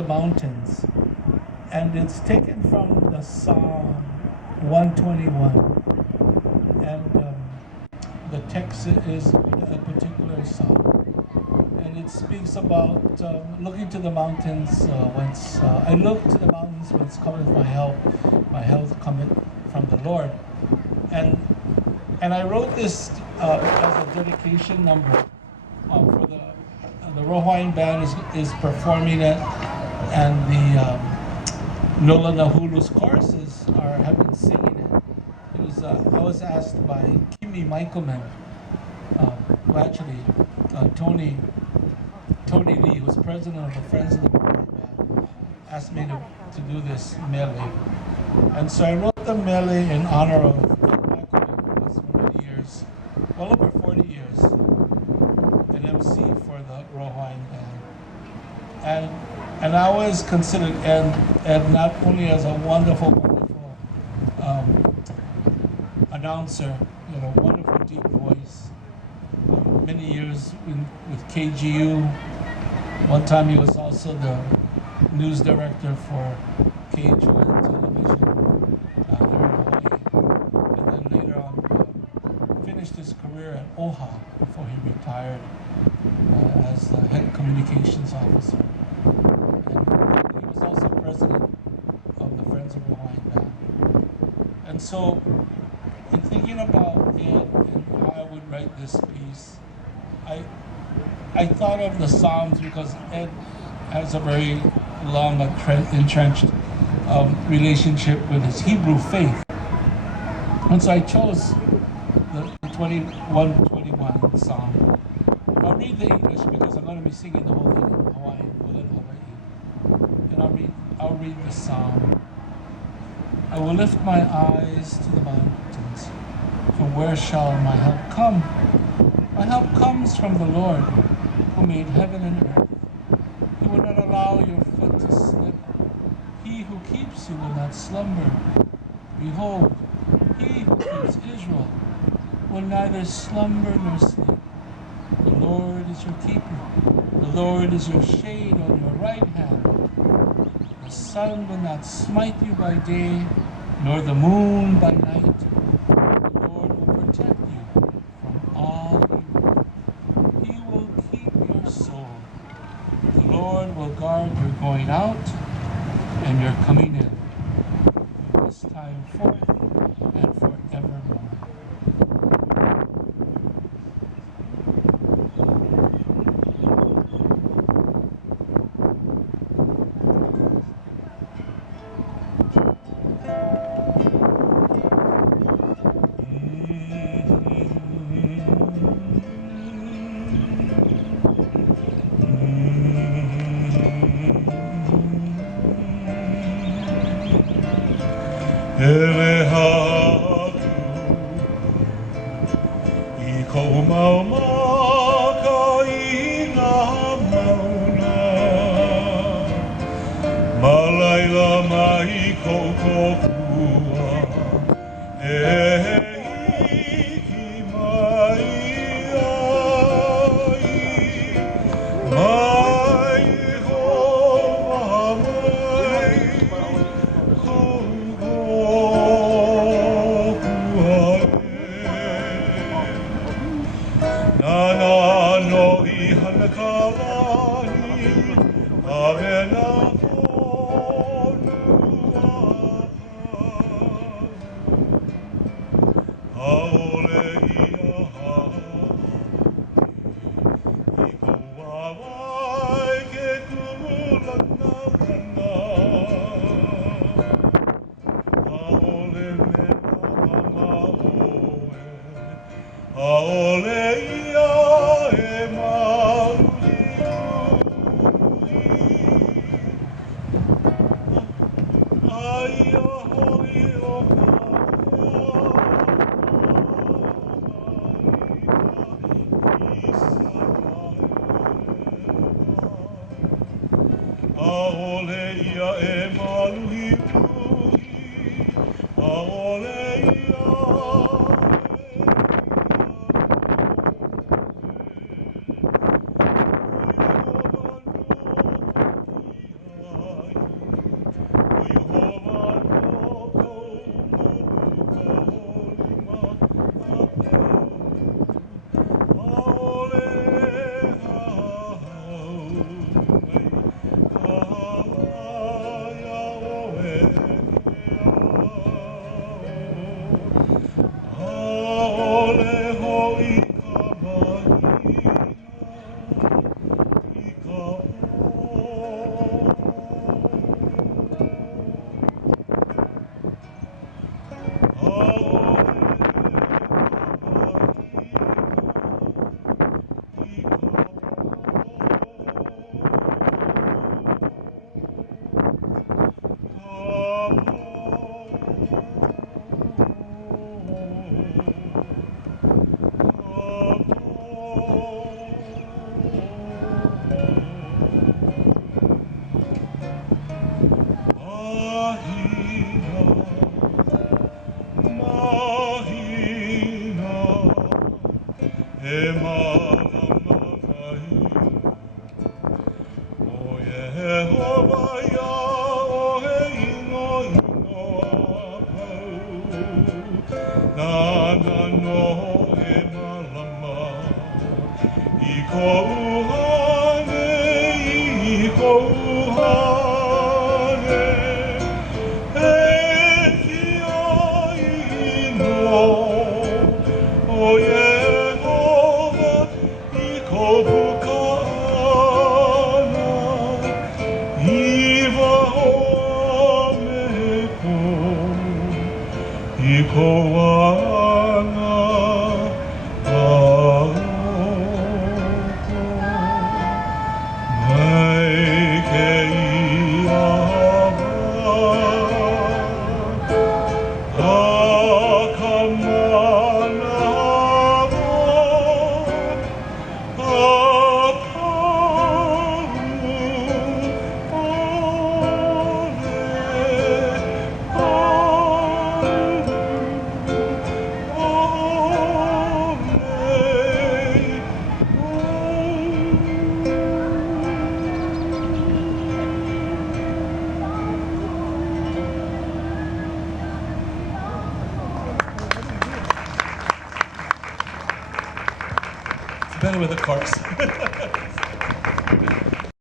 the mountains, and it's taken from the Psalm 121, and the text is a particular psalm, and it speaks about looking to the mountains. Whence I look to the mountains, whence cometh my help. My help cometh from the Lord, and I wrote this as a dedication number for the Hawaiian band is performing it, and the Nola Nahulu's choruses have been singing it. It was I was asked by Kimi Michaelman, who actually Tony Lee, who's president of the Friends of the Hawaiian Band, asked me to do this mele, and so I wrote the mele in honor of Michaelman, who was for many years, well over 40 years, an MC for the Hawaiian Band, and I was considered and not only as a wonderful announcer, wonderful deep voice. Many years with KGU. One time he was also the news director for KHON television here in Hawaii, and then later on finished his career at OHA before he retired as the head communications officer. And he was also president of the Friends of Hawaiian Band. And so, in thinking about it and how I would write this piece, I thought of the Psalms because Ed has a very long, entrenched relationship with his Hebrew faith. And so I chose the 121 Psalm. I'll read the English because I'm going to be singing the whole thing in Hawaiian, within Hawaii. And I'll read the Psalm. I will lift my eyes to the mountains. From where shall my help come? My help comes from the Lord, who made heaven and earth. He will not allow your foot to slip. He who keeps you will not slumber. Behold, he who keeps Israel will neither slumber nor sleep. The Lord is your keeper. The Lord is your shade on your right hand. The sun will not smite you by day, nor the moon by night. The Lord will protect you from all evil. He will keep your soul. The Lord will guard your going out and your coming in, from this time forth and forevermore. Ele hatu I kou maumaka I ngā mauna Malaila mai kou kokua E hiki mai ai Mai hoa mai Better with a chorus.